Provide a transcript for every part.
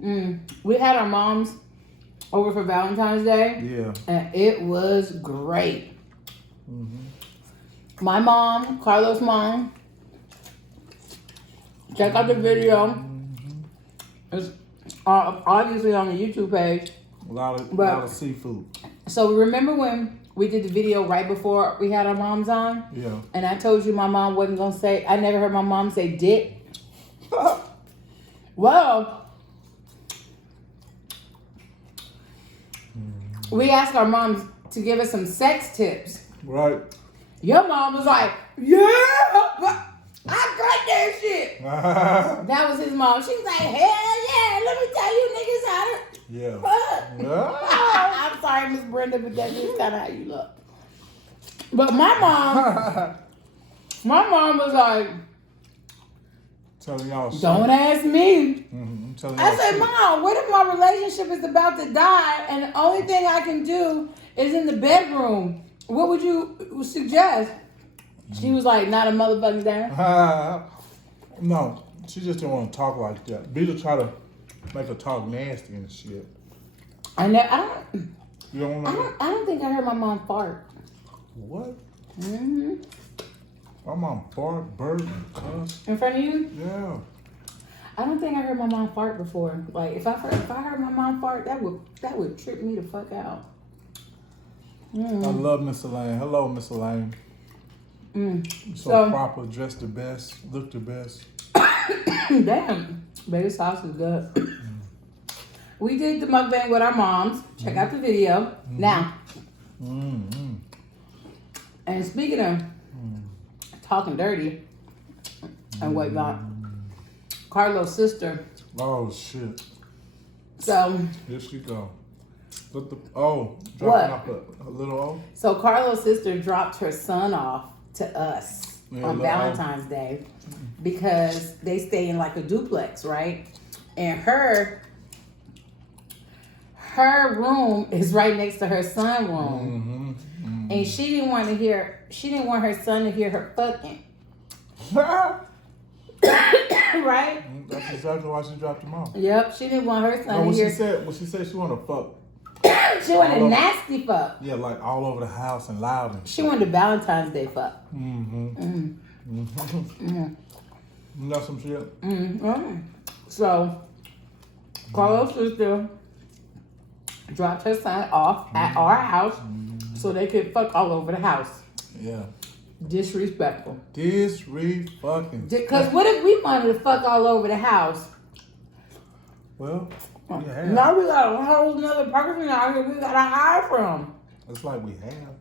We had our moms over for Valentine's Day. Yeah. And it was great. My mom, Carlos' mom. Check out the video. It's obviously on the YouTube page. A lot of seafood. So remember when we did the video right before we had our moms on? Yeah. And I told you my mom wasn't going to say, I never heard my mom say dick. Well, we asked our moms to give us some sex tips. Right. Your mom was like, yeah, I got that shit. That was his mom. She was like, hell yeah, let me tell you niggas how to fuck. I'm sorry, Miss Brenda, but that's just kind of how you look. But my mom was like, telling y'all don't ask me. I said, Mom, what if my relationship is about to die and the only thing I can do is in the bedroom? What would you suggest? She was like, not a motherfucking damn. No, she just didn't want to talk like that. Beta try to make her talk nasty and shit. I You don't want to? don't think I heard my mom fart. What? Mm-hmm. My mom fart, burp, cuss. In front of you? Yeah. I don't think I heard my mom fart before. Like if I heard my mom fart, that would trip me the fuck out. I love Miss Elaine. Hello, Miss Elaine. So proper, dressed the best, look the best. Damn, baby's house is good. We did the mukbang with our moms. Check out the video now. And speaking of talking dirty and whatnot, Carlos' sister. Oh shit. So here she go. Dropping what? off a little O. So Carlos' sister dropped her son off to us on Valentine's Day because they stay in like a duplex, right? And her room is right next to her son's room. And she didn't want her son to hear her fucking. Right? That's exactly why she dropped him off. Yep, she didn't want her son to hear. What she said she wanted to fuck. She wanted a nasty fuck. Yeah, like all over the house and loud and She wanted a Valentine's Day fuck. That's some shit. So, Carlos' sister dropped her son off at our house so they could fuck all over the house. Yeah. Disrespectful. Disrespectful. Because what if we wanted to fuck all over the house? Well, yeah. Now we got a whole nother person out here we gotta hide from. It's like we have.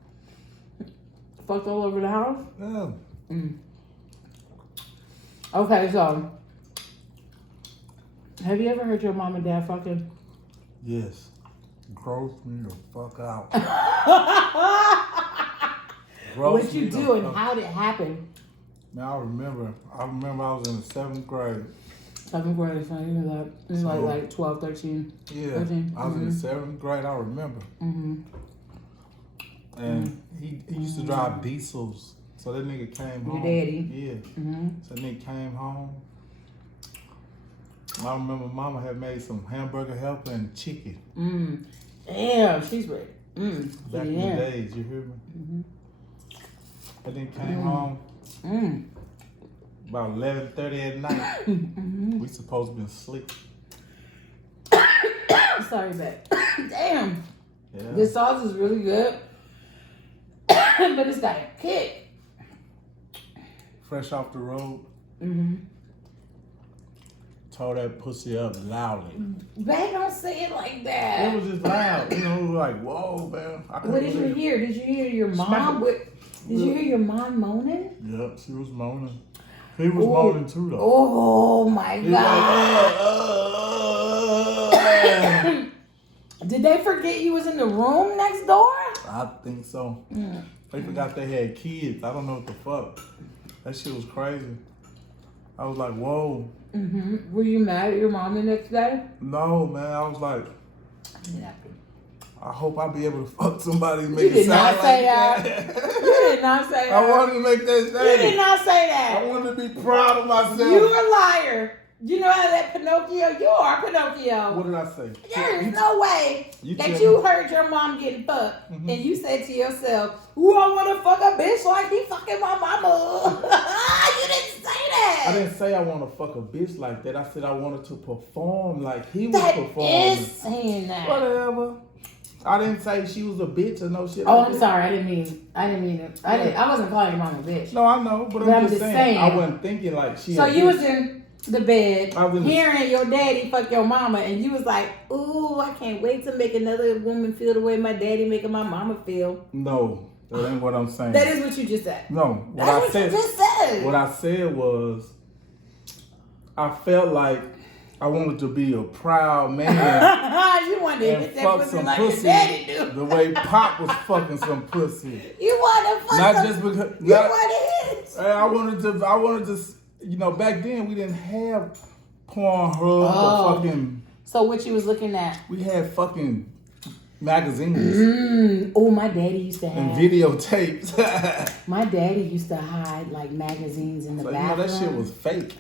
Fucked all over the house? Yeah. Okay, so have you ever heard your mom and dad fucking? Yes. Gross me the fuck out. What you do and how did it happen? Man, I remember I was in the 7th grade. 7th grade, so you were like 12, 13. Yeah, 13. I was in the 7th grade, I remember. And he used to drive diesels. So that nigga came home. Your daddy. Yeah. So that nigga came home. I remember Mama had made some hamburger helper and chicken. Damn, she's ready. Back in the days, you hear me? And then came home about 11:30 at night. We supposed to be asleep. Sorry, babe. Damn. Yeah. This sauce is really good. But it's got a kick. Fresh off the road. Tore that pussy up loudly. Babe, don't say it like that. It was just loud. You know, it was like, whoa, man. What did you hear? Did you hear your mom? Did you hear your mom moaning? Yep, she was moaning. He was moaning too, though. Oh, my God. Did they forget you was in the room next door? I think so. They forgot they had kids. I don't know what the fuck. That shit was crazy. I was like, whoa. Were you mad at your mom the next day? No, man. I was like, I hope I'll be able to fuck somebody and You make did it not sound say like that. that. You did not say that. I wanted to make that You did statement. not say that. I wanted to be proud of myself. You a liar. You know how that Pinocchio? You are Pinocchio. What did I say? There is no way that you heard your mom getting fucked and you said to yourself, "Ooh, I want to fuck a bitch like he fucking my mama." You didn't say that. I didn't say I want to fuck a bitch like that. I said I wanted to perform like he was performing. That is saying that. Whatever. I didn't say she was a bitch or no shit. Oh, I'm sorry. I didn't mean it. I wasn't calling your mom a bitch. No, I know, but I'm just saying. I wasn't thinking like she. So you was in the bed hearing your daddy fuck your mama, and you was like, "Ooh, I can't wait to make another woman feel the way my daddy making my mama feel." No, that ain't what I'm saying. That is what you just said. No, That's what you just said. What I said was, I felt like I wanted to be a proud man. You wanted to hit that pussy like your daddy do. The way Pop was fucking some pussy. You wanted to fuck not some, just because. You wanted hit. I wanted to. You know, back then we didn't have Pornhub or fucking. So what you was looking at? We had fucking magazines. Oh, my daddy used to have. And videotapes. My daddy used to hide like magazines in the bathroom. You know, that shit was fake.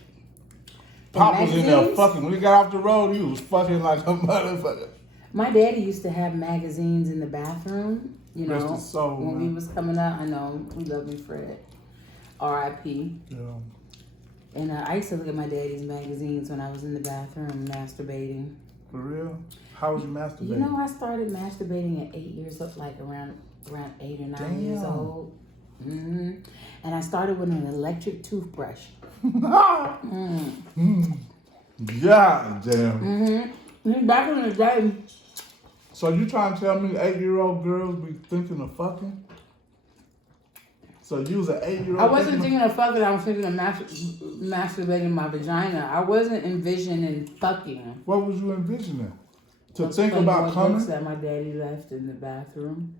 Pop was in there fucking. When we got off the road, he was fucking like a motherfucker. My daddy used to have magazines in the bathroom. You know, Rest his soul, when man. we was coming up. I know, we love you, Fred. R.I.P. Yeah. And I used to look at my daddy's magazines when I was in the bathroom masturbating. For real? How was you masturbating? You know, I started masturbating at 8 years old, like around 8 or 9 years old. And I started with an electric toothbrush. God damn. Back in the day. So you trying to tell me 8-year-old girls be thinking of fucking? So you was an 8-year-old? I wasn't thinking of fucking. I was thinking of masturbating my vagina. I wasn't envisioning fucking. What was you envisioning? To think about coming? Books that my daddy left in the bathroom.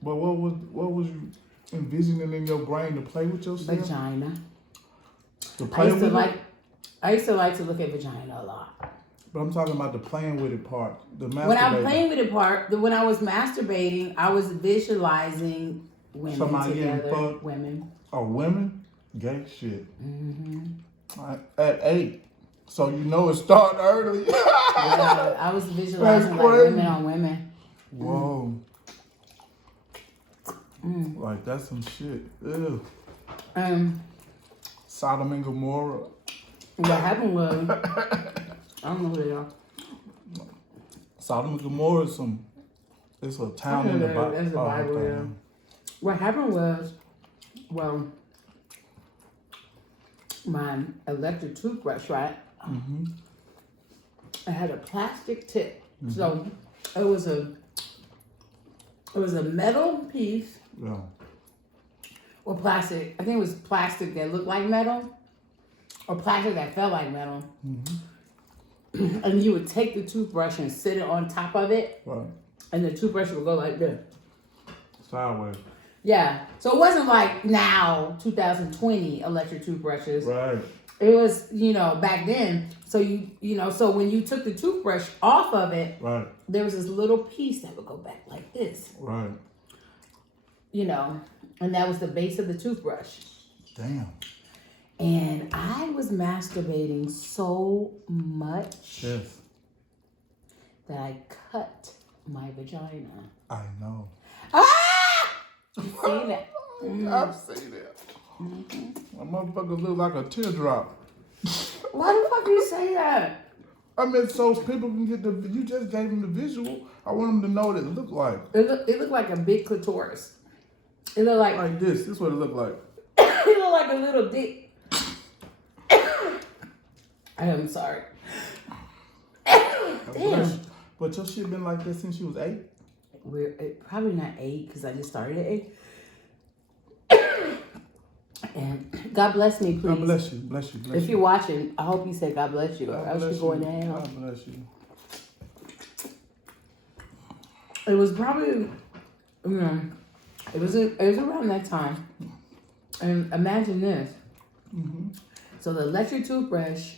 But what was you envisioning in your brain to play with yourself? Vagina. To play with it? I used to like to look at vagina a lot. But I'm talking about the playing with it part. The masturbating. When I'm playing with it part, when I was masturbating, I was visualizing women Somebody together. getting fucked? Women. Oh, women? Gay shit. At 8. So you know it started early. Yeah, I was visualizing like women on women. Whoa. Like that's some shit. Ew. Sodom and Gomorrah. What happened was, I don't know who they are. Sodom and Gomorrah is it's a town in the Bible. That's the Bible, yeah. What happened was, well, my electric toothbrush, right? It had a plastic tip. So it was a metal piece. Yeah. Or plastic. I think it was plastic that looked like metal. Or plastic that felt like metal. And you would take the toothbrush and sit it on top of it. Right. And the toothbrush would go like this. Sideways. Yeah. So it wasn't like now, 2020 electric toothbrushes. Right. It was, back then. So so when you took the toothbrush off of it, right, there was this little piece that would go back like this. Right. And that was the base of the toothbrush. Damn. And I was masturbating so much that I cut my vagina. I know. Ah! You seen that? I've seen it. My motherfucker look like a teardrop. Why the fuck you say that? I mean, so people can get you just gave them the visual. I want them to know what it looked like. It looked like a big clitoris. It looked like this. This is what it looked like. It looked like a little dick. I am sorry. Damn. But your shit been like that since you was 8? Probably not 8 because I just started at 8. And God bless me, please. God bless you. Bless you. If you're watching, I hope you say God bless you. Or else you're going to hell. God bless you. It was probably, it was around that time. And imagine this. So the electric toothbrush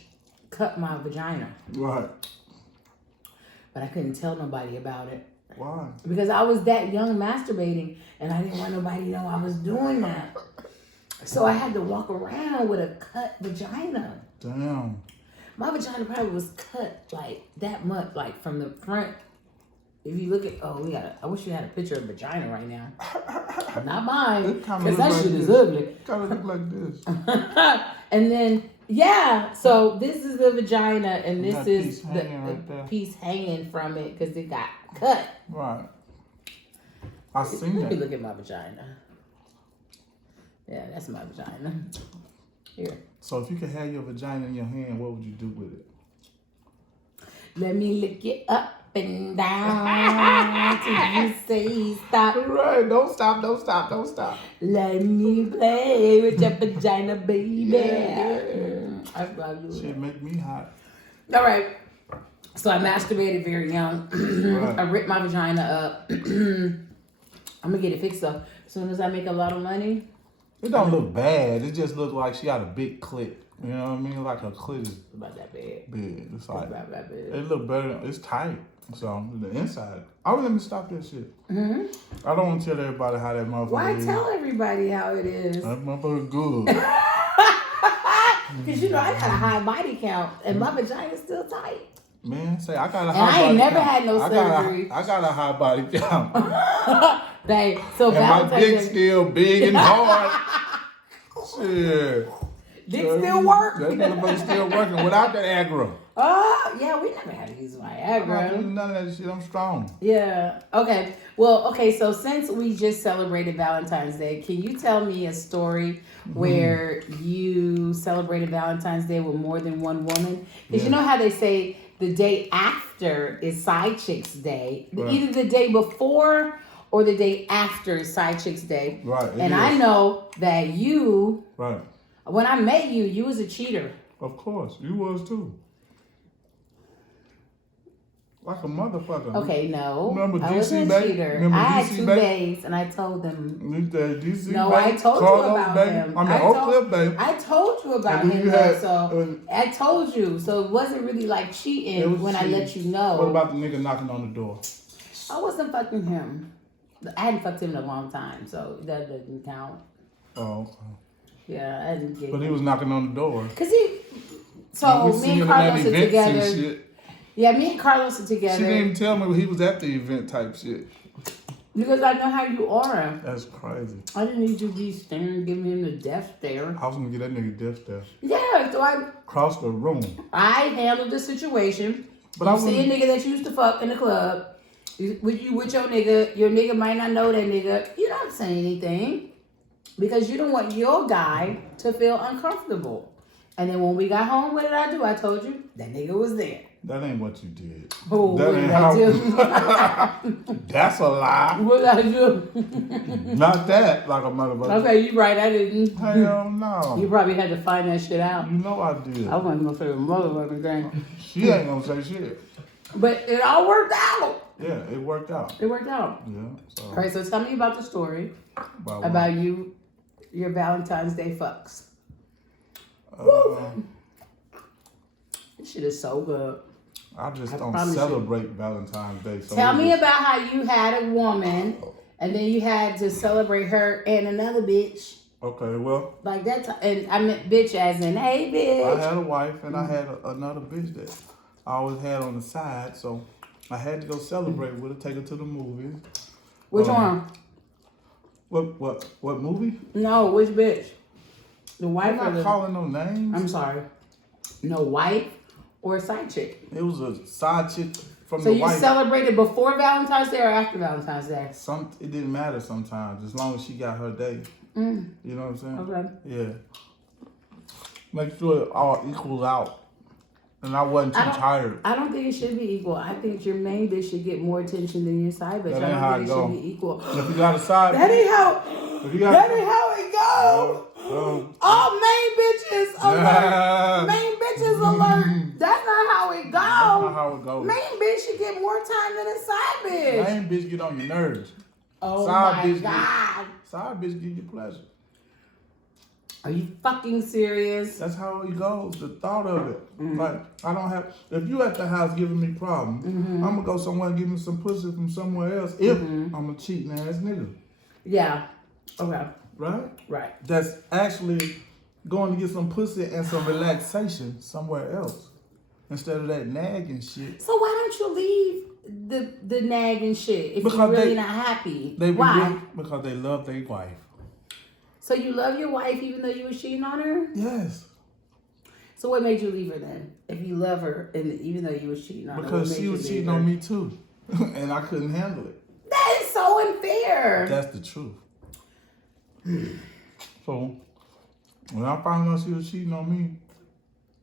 cut my vagina. Right. But I couldn't tell nobody about it. Why? Because I was that young masturbating and I didn't want nobody to know I was doing that. So I had to walk around with a cut vagina. Damn. My vagina probably was cut like that much, like from the front. If you look at, I wish you had a picture of vagina right now. Not mine, because that shit is ugly. It kind of look like this. And then, so this is the vagina, and this is the piece hanging from it because it got cut. Right. I seen that. Let me look at my vagina. Yeah, that's my vagina. Here. So if you could have your vagina in your hand, what would you do with it? Let me lick it up and down till you say stop. Right, don't stop. Let me play with your vagina, baby. Shit make me hot. All right. So I masturbated very young. Right. I ripped my vagina up. I'm gonna get it fixed though. As soon as I make a lot of money. It don't look bad. It just looks like she got a big clit. You know what I mean? Like her clit is about that big. Big. It's like about that big. It look better. It's tight. So the inside. Oh, let me stop that shit. Mm-hmm. I don't want to tell everybody how that motherfucker is. Why tell everybody how it is? That motherfucker good. Because you know I got a high body count and my vagina's still tight. Man, say I got a high and I ain't body never count. had no surgery. I got a high body count. Dang. So and my dick's still big and hard. Shit. Dick still work. That motherfucker still working without the aggro. Yeah, we never had to use Viagra. None of that shit. I'm strong. Yeah. Okay. Well, so since we just celebrated Valentine's Day, can you tell me a story where you celebrated Valentine's Day with more than one woman? Because you know how they say the day after is Side Chicks Day. Right. Either the day before or the day after is Side Chicks Day. Right. And I know that you... Right. When I met you, you was a cheater. Of course. You was too. Like a motherfucker. Okay, no. Remember I wasn't a cheater. I had two babes, and I told them. DC no, babe, I told Carlos you about baby. him. I mean, Oak Cliff, baby. I told you about him, so I told you. So it wasn't really like cheating when cheating. I let you know. What about the nigga knocking on the door? I wasn't fucking him. I hadn't fucked him in a long time, so that doesn't count. Oh, okay. Yeah, I didn't get. But he was knocking on the door. Cause he. So me and Carlos are together. Shit. Yeah, me and Carlos are together. She didn't even tell me he was at the event type shit. Because I know how you are. That's crazy. I didn't need you to be staring, giving him the death stare. I was gonna get that nigga death stare. Yeah, so I cross the room. I handled the situation. But you see a nigga that you used to fuck in the club. With your nigga might not know that nigga. You don't say anything. Because you don't want your guy to feel uncomfortable. And then when we got home, what did I do? I told you that nigga was there. That ain't what you did. Oh, that ain't how. That's a lie. What did I do? Not that, like a motherfucker. Okay, you right. I didn't. Hell no. You probably had to find that shit out. You know I did. I wasn't gonna say the motherfucking thing. She ain't gonna say shit. But it all worked out. Yeah, it worked out. It worked out. Yeah. So. All right, so tell me about the story about you, your Valentine's Day fucks. This shit is so good. I just don't celebrate Valentine's Day. So tell me about how you had a woman and then you had to celebrate her and another bitch. Okay, well. Like that, and I meant bitch as in, hey, bitch. I had a wife and I had another bitch that I always had on the side, so I had to go celebrate with her, take her to the movies. Which one? What movie? No, which bitch? The wife. I'm not calling no names. I'm sorry. No wife or a side chick. It was a side chick from the wife. So you celebrated before Valentine's Day or after Valentine's Day? It didn't matter sometimes, as long as she got her day. You know what I'm saying? Okay. Yeah. Make sure it all equals out. And I wasn't too tired. I don't think it should be equal. I think your main bitch should get more attention than your side bitch. That ain't how it go. Should be equal. If you got a side that ain't how it goes. All main bitches alert. Main bitches alert. That's not how it goes. That's not how it goes. Main bitch should get more time than a side bitch. Main bitch get on your nerves. Oh my God. Side bitch give you pleasure. Are you fucking serious? That's how it goes. The thought of it. Like, I don't have... If you at the house giving me problems, I'm going to go somewhere and give me some pussy from somewhere else if I'm a cheating ass nigga. Yeah. Okay. Right? Right. That's actually going to get some pussy and some relaxation somewhere else. instead of that nagging shit. So why don't you leave the nagging shit if Because you're really not happy? Why? Because they love their wife. So you love your wife even though you were cheating on her? Yes. So what made you leave her then? If you love her and even though you were cheating on her, because she was cheating on me too, and I couldn't handle it. That is so unfair. That's the truth. So when I found out she was cheating on me,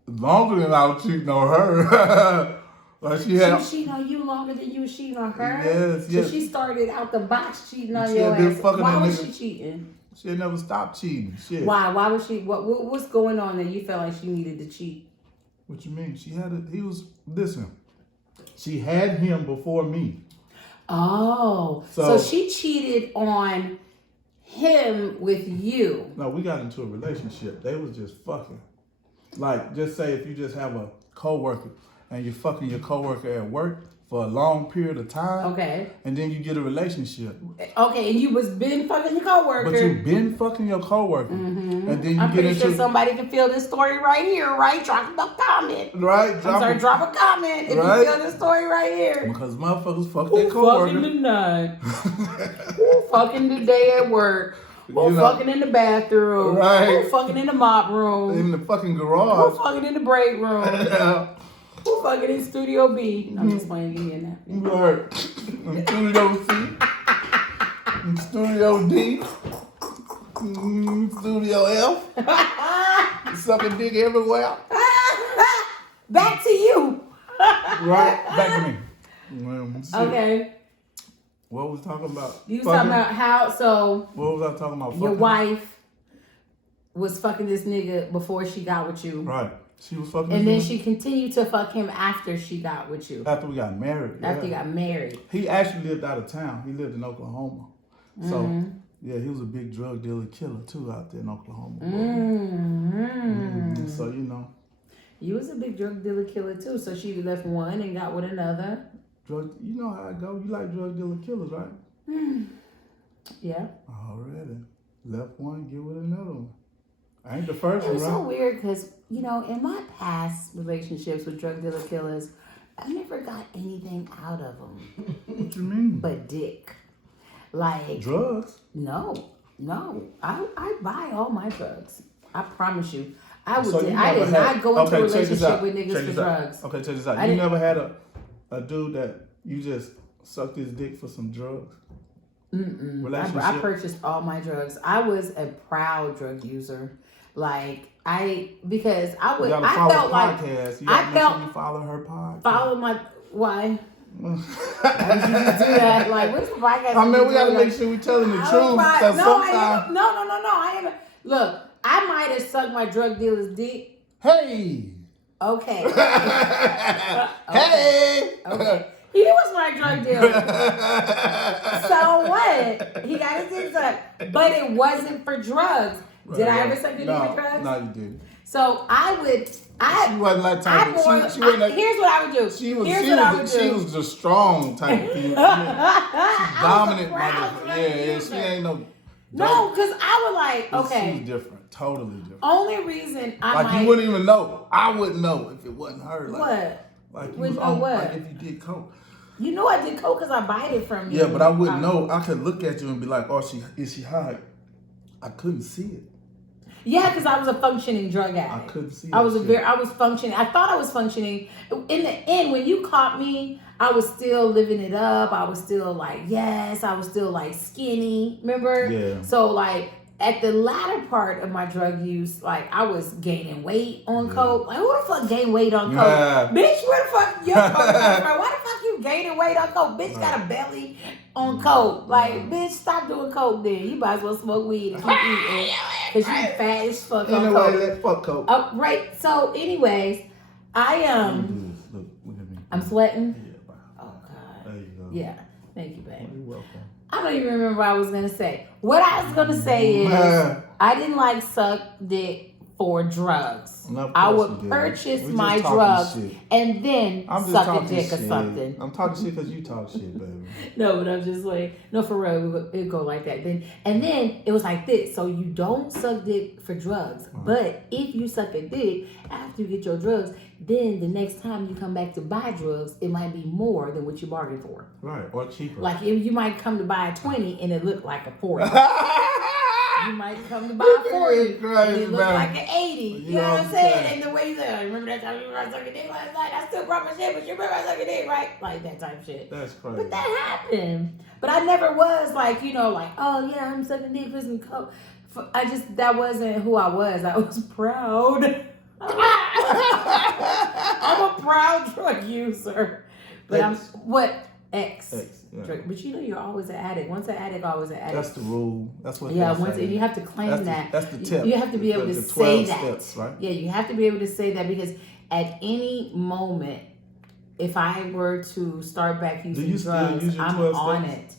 longer than I was cheating on her. Like she was cheating on you longer than you was cheating on her? Yes, yes. So she started out the box cheating on She your had been ass. fucking Why that was nigga. she cheating? She had never stopped cheating. Shit. Why? Why was she? What's going on that you felt like she needed to cheat? What you mean? Listen. She had him before me. Oh. So she cheated on him with you. No, we got into a relationship. They was just fucking. Like, just say if you just have a coworker and you're fucking your coworker at work for a long period of time. Okay. And then you get a relationship. Okay, and you was been fucking your coworker. But you been fucking your coworker. Mm-hmm. And then you I'm get pretty into... sure somebody can feel this story right here, right? Drop a comment. Right? Drop a comment if right? you feel this story right here. Because motherfuckers fuck their coworker. Who fucking tonight? Who fucking today at work? Who fucking in the bathroom? Right. Who fucking in the mop room? In the fucking garage. Who fucking in the break room? Who fucking in Studio B? I'm just playing, give me a napkin. Right. In Studio C. In Studio D. Studio F. Sucking dick everywhere. Back to you. Right? Back to me. Okay. What was talking about? You was talking about how, so... What was I talking about? Your wife was fucking this nigga before she got with you. Right. She was fucking and then she continued to fuck him after she got with you. After we got married. After you got married. He actually lived out of town. He lived in Oklahoma. Mm-hmm. So, yeah, he was a big drug dealer killer, too, out there in Oklahoma. So, you know. You was a big drug dealer killer, too. So she left one and got with another. You know how it go. You like drug dealer killers, right? Yeah. Already. Left one, get with another one. I ain't the first one, It's right? so weird because, you know, in my past relationships with drug dealer killers, I never got anything out of them. What you mean? But dick. Like. Drugs? No. I buy all my drugs. I promise you. I would. So I did not go into a relationship with niggas for drugs. Okay, check this out. You never had a dude that you just sucked his dick for some drugs? Relationship? I purchased all my drugs. I was a proud drug user. Like because I would. I felt like I felt you follow her podcast. Follow my why? Why did you just do that? Like, what's the podcast? I mean, we gotta make sure we're telling the truth. Because sometimes... No. I ain't. Look, I might have sucked my drug dealer's dick. Hey. Okay. Hey. Okay. He was my drug dealer. So what? He got his dick sucked. But it wasn't for drugs. Right, Did I ever suck your dick for drugs? No, you didn't. So I would. She wasn't like type of. Here's what I would do. She was the strong type of female. She's dominant. Yeah, she ain't no. No, because I would like, okay. She's different. Totally different. Only reason you wouldn't even know. I wouldn't know if it wasn't her. Like, what? Like you wouldn't was know on, what? Like if you did coke. You know I did coke because I bought it from you. Yeah, but I wouldn't know. I could look at you and be like, oh, is she high? I couldn't see it. Yeah, because I was a functioning drug addict. I couldn't see it. I was functioning. I thought I was functioning. In the end, when you caught me, I was still living it up. I was still like, yes. I was still like skinny. Remember? Yeah. So like at the latter part of my drug use, like I was gaining weight on coke. Like who the fuck gained weight on coke? Bitch, where the fuck your coke from? Why the fuck you gaining weight on coke? Bitch got a belly on coke. Like, bitch, stop doing coke then. You might as well smoke weed and keep eating. Because you fat as fuck on coke. Let's fuck coke. Right. So anyways, I Look at me. I'm sweating. Yeah. Oh God. There you go. Yeah. Thank you, babe. You're welcome. I don't even remember what I was gonna say. What I was gonna say is I didn't like suck dick for drugs. No, of I course would you purchase didn't. We my just talking drugs shit. and then I'm just suck a talking dick shit. or something. I'm talking shit because you talk shit, baby. No, but I'm just like, no, for real, it'd go like that. Then it was like this. So you don't suck dick for drugs, but if you suck a dick after you get your drugs, then the next time you come back to buy drugs, it might be more than what you bargained for. Right, or cheaper. Like if you might come to buy a 20 and it looked like a 40. You might come to buy a 40 and it looked like an 80. You know what I'm saying? And the way you say, remember that time you were sucking dick last night? I still brought my shit, but you remember I sucking dick, right? Like that type shit. That's crazy. But that happened. But I never was like, like, oh yeah, I'm sucking dick for some coke. That wasn't who I was. I was proud. I'm a proud drug user. But X. Yeah. But you're always an addict. Once an addict, always an addict. That's the rule. That's what. Yeah. You have to claim that. That's the tip. You have to be able to the say 12 that. Steps, right? Yeah, you have to be able to say that because at any moment, if I were to start back using drugs, I'm on it.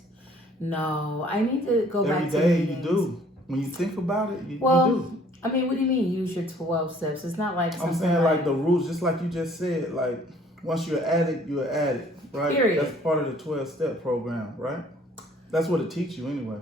No, I need to go back to every day. You do. When you think about it, you do. I mean, what do you mean use your 12 steps? It's not like I'm saying like the rules, just like you just said. Like once you're an addict, you're an addict. Right? Period. That's part of the 12-step program, right? That's what it teaches you anyway.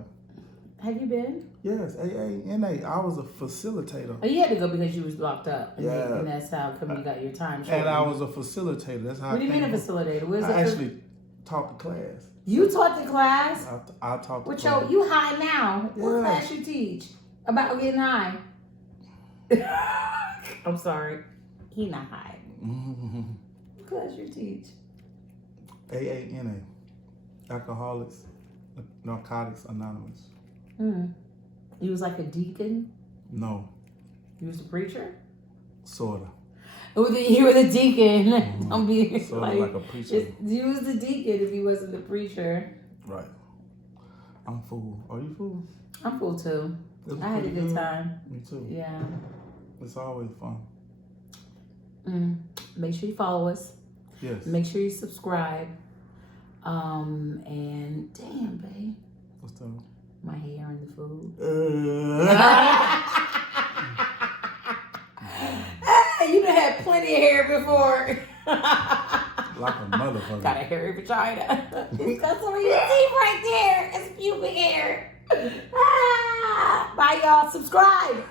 Have you been? Yes, AA. I was a facilitator. Oh, you had to go because you was locked up. And yeah. And that's how come you got your time short. And I was a facilitator. That's how What do you mean a facilitator? I actually taught the class. You taught the class? I taught the class. You high now. Yeah. What class you teach? About getting high? I'm sorry. He not high. What class you teach? AANA, Alcoholics, Narcotics Anonymous. You was like a deacon? No. You was a preacher? Sorta. You were the deacon. Don't be like a preacher. You was the deacon if you wasn't the preacher. Right. I'm full. Are you full? I'm full too. I had a good time. Me too. Yeah. It's always fun. Make sure you follow us. Yes. Make sure you subscribe. And damn, babe. What's that? My hair and the food. You done had plenty of hair before. Like a motherfucker. Got a hairy vagina. It's got some of your teeth right there. It's pubic hair. Bye, y'all. Subscribe.